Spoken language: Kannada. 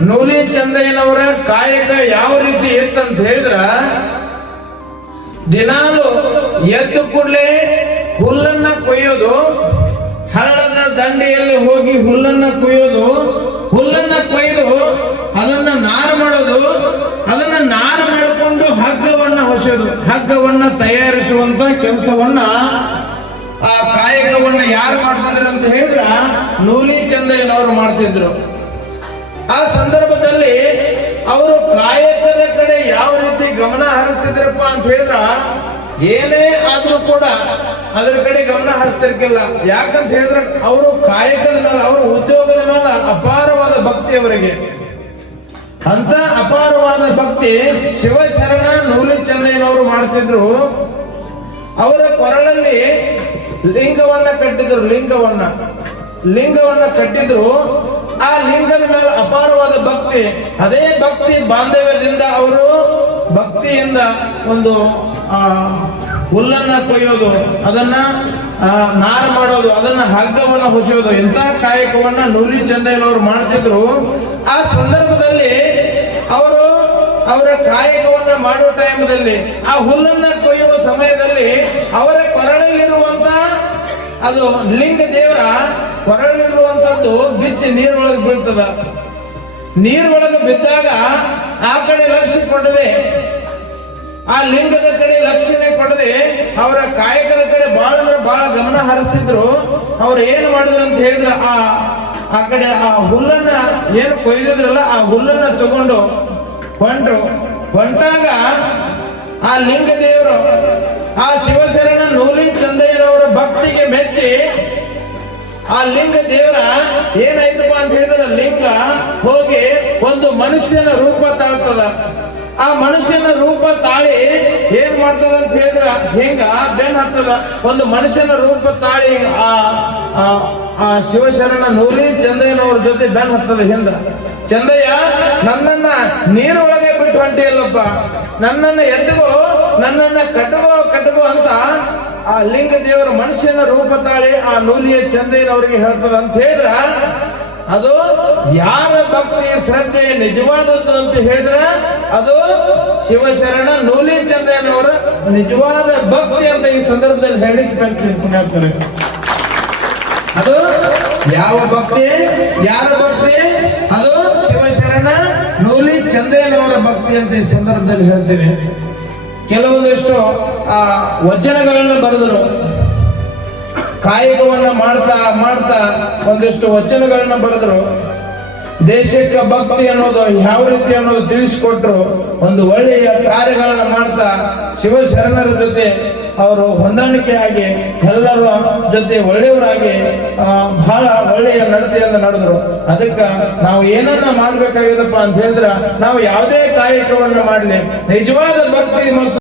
ನೂಲಿ ಚಂದಯ್ಯನವರ ಕಾಯಕ ಯಾವ ರೀತಿ ಇತ್ತಂತ ಹೇಳಿದ್ರ, ದಿನಾಲು ಎದ್ದು ಕೂಡಲೇ ಹುಲ್ಲನ್ನ ಕೊಯ್ಯೋದು ಹಳ್ಳದ ದಂಡೆಯಲ್ಲಿ ಹೋಗಿ ಹುಲ್ಲನ್ನ ಕೊಯ್ಯೋದು, ಹುಲ್ಲನ್ನ ಕೊಯ್ದು ಅದನ್ನ ನಾರು ಮಾಡೋದು, ಅದನ್ನ ನಾರು ಮಾಡಿಕೊಂಡು ಹಗ್ಗವನ್ನ ಹೊಸೋದು, ಹಗ್ಗವನ್ನ ತಯಾರಿಸುವಂತ ಕೆಲಸವನ್ನ ಆ ಕಾಯಕವನ್ನ ಯಾರು ಮಾಡ್ತಿದ್ರು ಅಂತ ಹೇಳಿದ್ರ, ನೂಲಿ ಚಂದಯ್ಯನವರು ಮಾಡ್ತಿದ್ರು. ಆ ಸಂದರ್ಭದಲ್ಲಿ ಅವರು ಕಾಯಕದ ಕಡೆ ಯಾವ ರೀತಿ ಗಮನ ಹರಿಸಿದ್ರಪ್ಪ ಅಂತ ಹೇಳಿದ್ರ, ಏನೇ ಆದ್ರೂ ಕೂಡ ಅದರ ಕಡೆ ಗಮನ ಹರಿಸ್ತಿರ್ಕಿಲ್ಲ ಯಾಕಂತ ಹೇಳಿದ್ರೆ, ಅವರು ಕಾಯಕದ ಮೇಲೆ, ಅವರ ಉದ್ಯೋಗದ ಮೇಲೆ ಅಪಾರವಾದ ಭಕ್ತಿ ಅವರಿಗೆ. ಅಂತ ಅಪಾರವಾದ ಭಕ್ತಿ ಶಿವಶರಣ ನೂಲಿ ಚಂದಯ್ಯನವರು ಮಾಡ್ತಿದ್ರು. ಅವರ ಕೊರಳಲ್ಲಿ ಲಿಂಗವನ್ನ ಕಟ್ಟಿದ್ರು, ಲಿಂಗವನ್ನ. ಲಿಂಗವನ್ನ ಕಟ್ಟಿದ್ರು ಆ ಲಿಂಗದ ಮೇಲೆ ಅಪಾರವಾದ ಭಕ್ತಿ. ಅದೇ ಭಕ್ತಿ ಬಾಂಧವ್ಯದಿಂದ ಅವರು ಭಕ್ತಿಯಿಂದ ಒಂದು, ಆ, ಹುಲ್ಲನ್ನ ಕೊಯ್ಯೋದು, ಅದನ್ನ ನಾರ ಮಾಡೋದು, ಅದನ್ನ ಹಗ್ಗವನ್ನ ಹೊಸೋದು, ಇಂಥ ಕಾಯಕವನ್ನ ನೂಲಿ ಚಂದಯ್ಯನವರು ಮಾಡ್ತಿದ್ರು. ಆ ಸಂದರ್ಭದಲ್ಲಿ ಅವರು ಅವರ ಕಾಯಕವನ್ನ ಮಾಡುವ ಟೈಮದಲ್ಲಿ, ಆ ಹುಲ್ಲನ್ನ ಕೊಯ್ಯುವ ಸಮಯದಲ್ಲಿ ಅವರ ಕೊರಳಲ್ಲಿರುವಂತ ಅದು ಲಿಂಗ ದೇವರ ಕೊರಳಲ್ಲಿರುವಂತದ್ದು ಬಿಚ್ಚಿ ನೀರೊಳಗೆ ಬೀಳ್ತದ. ನೀರೊಳಗೆ ಬಿದ್ದಾಗ ಆ ಕಡೆ ಲಕ್ಷ್ಯ ಕೊಡದೆ, ಆ ಲಿಂಗದ ಕಡೆ ಲಕ್ಷಣೆ ಕೊಡದೆ, ಅವರ ಕಾಯಕದ ಕಡೆ ಬಹಳ ಬಹಳ ಗಮನ ಹರಿಸ್ತಿದ್ರು. ಅವ್ರು ಏನು ಮಾಡಿದ್ರು ಅಂತ ಹೇಳಿದ್ರ, ಆ ಆ ಕಡೆ ಆ ಹುಲ್ಲನ್ನ ಏನು ಕೊಯ್ದಿದ್ರಲ್ಲ, ಆ ಹುಲ್ಲನ್ನ ತಗೊಂಡು ಹೊಂಟ್ರು. ಹೊಂಟಾಗ ಆ ಲಿಂಗ ದೇವರು ಆ ಶಿವಶರಣ ನೂಲಿ ಲಿಂಗ ದೇವರ ಏನಾಯ್ತಪ್ಪ ಅಂತ ಹೇಳಿದ್ರೆ ಲಿಂಗ ಹೋಗಿ ಒಂದು ಮನುಷ್ಯನ ರೂಪ ತಾಳ್ತದ. ಆ ಮನುಷ್ಯನ ರೂಪ ತಾಳಿ ಏನ್ ಮಾಡ್ತದ ಅಂತ ಹೇಳಿದ್ರ ಹಿಂಗ ಬೆನ್ ಹತ್ತದ. ಒಂದು ಮನುಷ್ಯನ ರೂಪ ತಾಳಿ ಆ, ಆ- ಶಿವಶರಣ ನೂರಿ ಚಂದಯ್ಯನವ್ರ ಜೊತೆ ಬೆನ್ ಹತ್ತದ ಹಿಂದ. ಚಂದಯ್ಯ ನನ್ನನ್ನ ನೀರೊಳಗೆ ಬಿಟ್ಟು ಹೊಂಟಿಯಲ್ಲಪ್ಪ. ನನ್ನನ್ನ ಎದ್ದುಗೋ ನನ್ನನ್ನ ಕಟ್ಟಬೋ ಕಟ್ಟಬೋ ಅಂತ ಆ ಲಿಂಗ ದೇವರ ಮನುಷ್ಯನ ರೂಪ ತಾಳಿ ಆ ನೂಲಿಯ ಚಂದಯ್ಯನವರಿಗೆ ಹೇಳ್ತದ ಅಂತ ಹೇಳಿದ್ರ, ಅದು ಯಾರ ಭಕ್ತಿ ಶ್ರದ್ಧೆ ನಿಜವಾದದ್ದು ಅಂತ ಹೇಳಿದ್ರ, ಅದು ಶಿವಶರಣ ನೂಲಿ ಚಂದಯ್ಯನವರ ನಿಜವಾದ ಭಕ್ತಿ ಅಂತ ಈ ಸಂದರ್ಭದಲ್ಲಿ ಹೇಳಿಕ್ ಹೇಳ್ತಾರೆ ಅದು ಯಾವ ಭಕ್ತಿ? ಯಾರ ಭಕ್ತಿ? ಅದು ಶಿವಶರಣ ನೂಲಿ ಚಂದ್ರನವರ ಭಕ್ತಿ ಅಂತ ಈ ಸಂದರ್ಭದಲ್ಲಿ ಹೇಳ್ತೀನಿ. ಕೆಲವೊಂದಿಷ್ಟು, ಆ, ವಚನಗಳನ್ನ ಬರೆದರು. ಕಾಯಕವನ್ನ ಮಾಡ್ತಾ ಮಾಡ್ತಾ ಒಂದಿಷ್ಟು ವಚನಗಳನ್ನ ಬರೆದರು. ದೇಶಕ್ಕೆ ಭಕ್ತಿ ಅನ್ನೋದು ಯಾವ ರೀತಿ ಅನ್ನೋದು ತಿಳಿಸಿಕೊಟ್ರು, ಒಂದು ಒಳ್ಳೆಯ ಕಾರ್ಯಗಳನ್ನ ಮಾಡ್ತಾ ಶಿವಶರಣರ ಜೊತೆ ಅವರು ಹೊಂದಾಣಿಕೆಯಾಗಿ ಎಲ್ಲರ ಜೊತೆ ಒಳ್ಳೆಯವರಾಗಿ ಬಹಳ ಒಳ್ಳೆಯ ನಡತೆಯಿಂದ ನಡೆದ್ರು. ಅದಕ್ಕೆ ನಾವು ಏನನ್ನ ಮಾಡಬೇಕಾಗಿದಪ್ಪ ಅಂತ ಹೇಳಿದ್ರ, ನಾವು ಯಾವುದೇ ಕಾರ್ಯಕ್ರಮವನ್ನು ಮಾಡಲಿ. ನಿಜವಾದ ಭಕ್ತಿ ಮತ್ತು